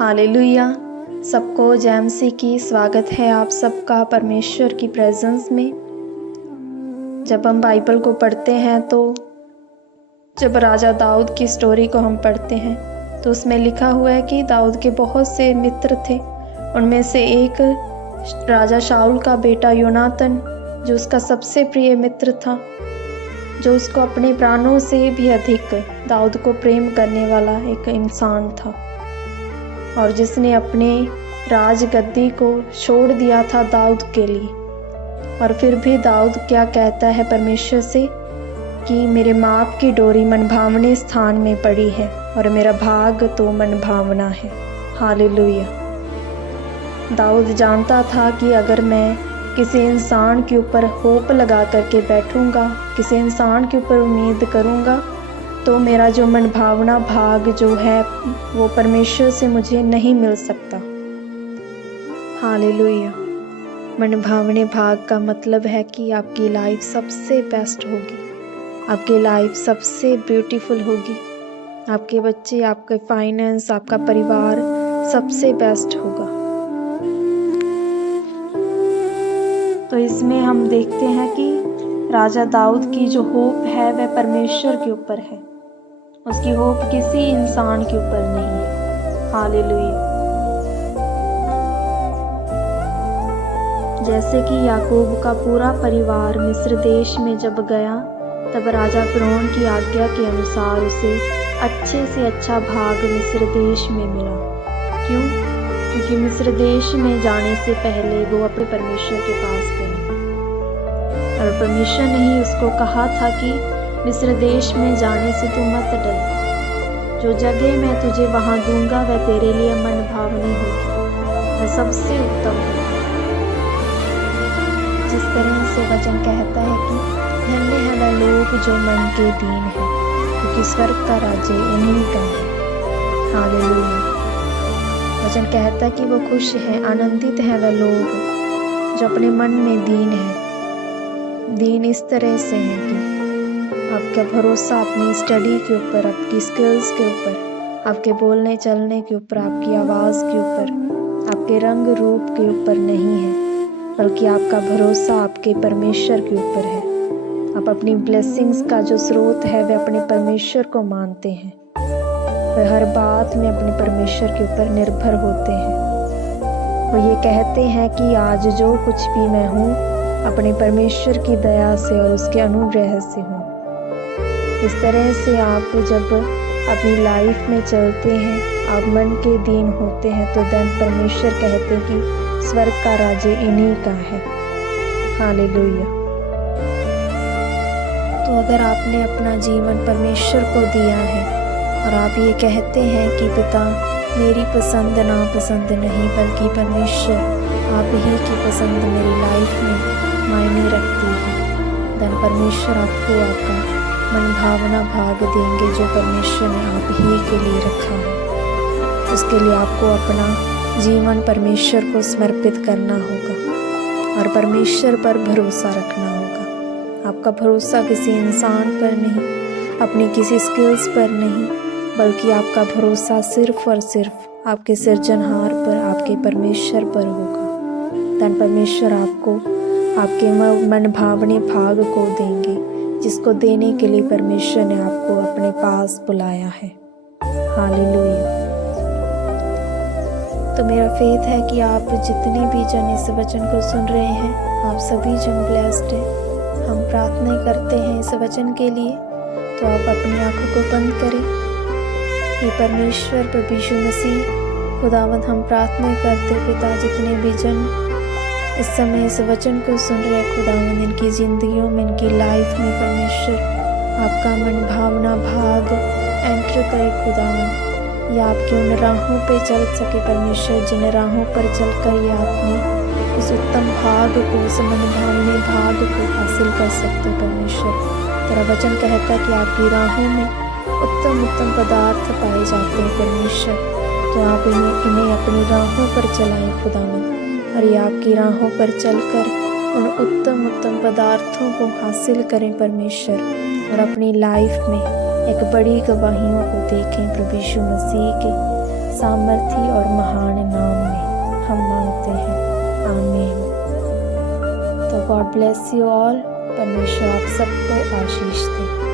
Hallelujah. सबको जैमसी की स्वागत है आप सबका परमेश्वर की प्रेजेंस में। जब हम बाइबल को पढ़ते हैं तो जब राजा दाऊद की स्टोरी को हम पढ़ते हैं तो उसमें लिखा हुआ है कि दाऊद के बहुत से मित्र थे। उनमें से एक राजा शाऊल का बेटा योनातन, जो उसका सबसे प्रिय मित्र था, जो उसको अपने प्राणों से भी अधिक दाऊद को प्रेम करने वाला एक इंसान था, और जिसने अपने राज गद्दी को छोड़ दिया था दाऊद के लिए। और फिर भी दाऊद क्या कहता है परमेश्वर से कि मेरे माप की डोरी मनभावने स्थान में पड़ी है और मेरा भाग तो मनभावना है। हालेलुया। दाऊद जानता था कि अगर मैं किसी इंसान के ऊपर होप लगा करके बैठूंगा, किसी इंसान के ऊपर उम्मीद करूंगा, तो मेरा जो मनभावना भाग जो है वो परमेश्वर से मुझे नहीं मिल सकता। हालेलुया। मनभावने भाग का मतलब है कि आपकी लाइफ सबसे बेस्ट होगी, आपकी लाइफ सबसे ब्यूटीफुल होगी, आपके बच्चे, आपके फाइनेंस, आपका परिवार सबसे बेस्ट होगा। तो इसमें हम देखते हैं कि राजा दाऊद की जो होप है वह परमेश्वर के ऊपर है, उसकी होप किसी इंसान के ऊपर नहीं है। हालेलुया। जैसे कि याकूब का पूरा परिवार मिस्र देश में जब गया, तब राजा फिरौन की आज्ञा के अनुसार उसे अच्छे से अच्छा भाग मिस्र देश में मिला। क्यों? क्योंकि मिस्र देश में जाने से पहले वो अपने परमेश्वर के पास गए और परमेश्वर ने ही उसको कहा था कि मिस्र देश में जाने से तू मत डर, जो जगह मैं तुझे वहां दूंगा वह तेरे लिए मन भावनी होगी, वह सबसे उत्तम होगी। जिस तरह से वचन कहता है कि धन्य है वह लोग जो मन के दीन है, क्योंकि स्वर्ग का राज्य उन्हीं का है। हालेलुया। वचन कहता है कि वो खुश है, आनंदित है वह लोग जो अपने मन में दीन है। दीन इस तरह से है कि आपका भरोसा अपनी स्टडी के ऊपर, आपकी स्किल्स के ऊपर, आपके बोलने चलने के ऊपर, आपकी आवाज़ के ऊपर, आपके रंग रूप के ऊपर नहीं है, बल्कि आपका भरोसा आपके परमेश्वर के ऊपर है। आप अपनी ब्लेसिंग्स का जो स्रोत है वह अपने परमेश्वर को मानते हैं, वह हर बात में अपने परमेश्वर के ऊपर निर्भर होते हैं। वो ये कहते हैं कि आज जो कुछ भी मैं हूँ अपने परमेश्वर की दया से और उसके अनुग्रह से हूँ। इस तरह से आप जब अपनी लाइफ में चलते हैं, आप मन के दीन होते हैं, तो धन परमेश्वर कहते हैं कि स्वर्ग का राज्य इन्हीं का है। हालेलुया। तो अगर आपने अपना जीवन परमेश्वर को दिया है और आप ये कहते हैं कि पिता मेरी पसंद नापसंद नहीं, बल्कि परमेश्वर आप ही की पसंद मेरी लाइफ में मायने रखती है, धन परमेश्वर आपको आपका मन भावना भाग देंगे जो परमेश्वर ने आप ही के लिए रखा है। उसके लिए आपको अपना जीवन परमेश्वर को समर्पित करना होगा और परमेश्वर पर भरोसा रखना होगा। आपका भरोसा किसी इंसान पर नहीं, अपनी किसी स्किल्स पर नहीं, बल्कि आपका भरोसा सिर्फ और सिर्फ आपके सृजनहार पर, आपके परमेश्वर पर होगा। धन परमेश्वर आपको आपके मन भावने भाग को देंगे, जिसको देने के लिए परमेश्वर ने आपको अपने पास बुलाया है। हालेलुया। तो मेरा फेथ है कि आप जितने भी जन इस वचन को सुन रहे हैं, आप सभी जन ब्लेस्ड हैं। हम प्रार्थना करते हैं इस वचन के लिए, तो आप अपनी आंखों को बंद करें। हे परमेश्वर प्रभु यीशु मसीह खुदावंद, हम प्रार्थना करते पिता, जितने भी जन इस समय इस वचन को सुन रहे खुदावंद, इनकी ज़िंदगियों में, इनकी लाइफ में परमेश्वर आपका मन भावना भाग एंटर करे खुदावंद, या आपके उन राहों पे चल सके परमेश्वर, जिन राहों पर चलकर ये आपने उस उत्तम भाग को, उस मन भावने भाग को हासिल कर सकते परमेश्वर। तेरा वचन कहता है कि आपकी राहों में उत्तम उत्तम पदार्थ पाए जाते हैं परमेश्वर, तो आप इन्हें अपनी राहों पर चलाएं खुदावंद, और ये आपकी राहों पर चलकर उन उत्तम उत्तम पदार्थों को हासिल करें परमेश्वर, और अपनी लाइफ में एक बड़ी गवाहियों को देखें प्रभु यीशु मसीह के सामर्थी और महान नाम में हम मांगते हैं, आमीन। तो गॉड ब्लेस यू ऑल। परमेश्वर आप सबको आशीष दे।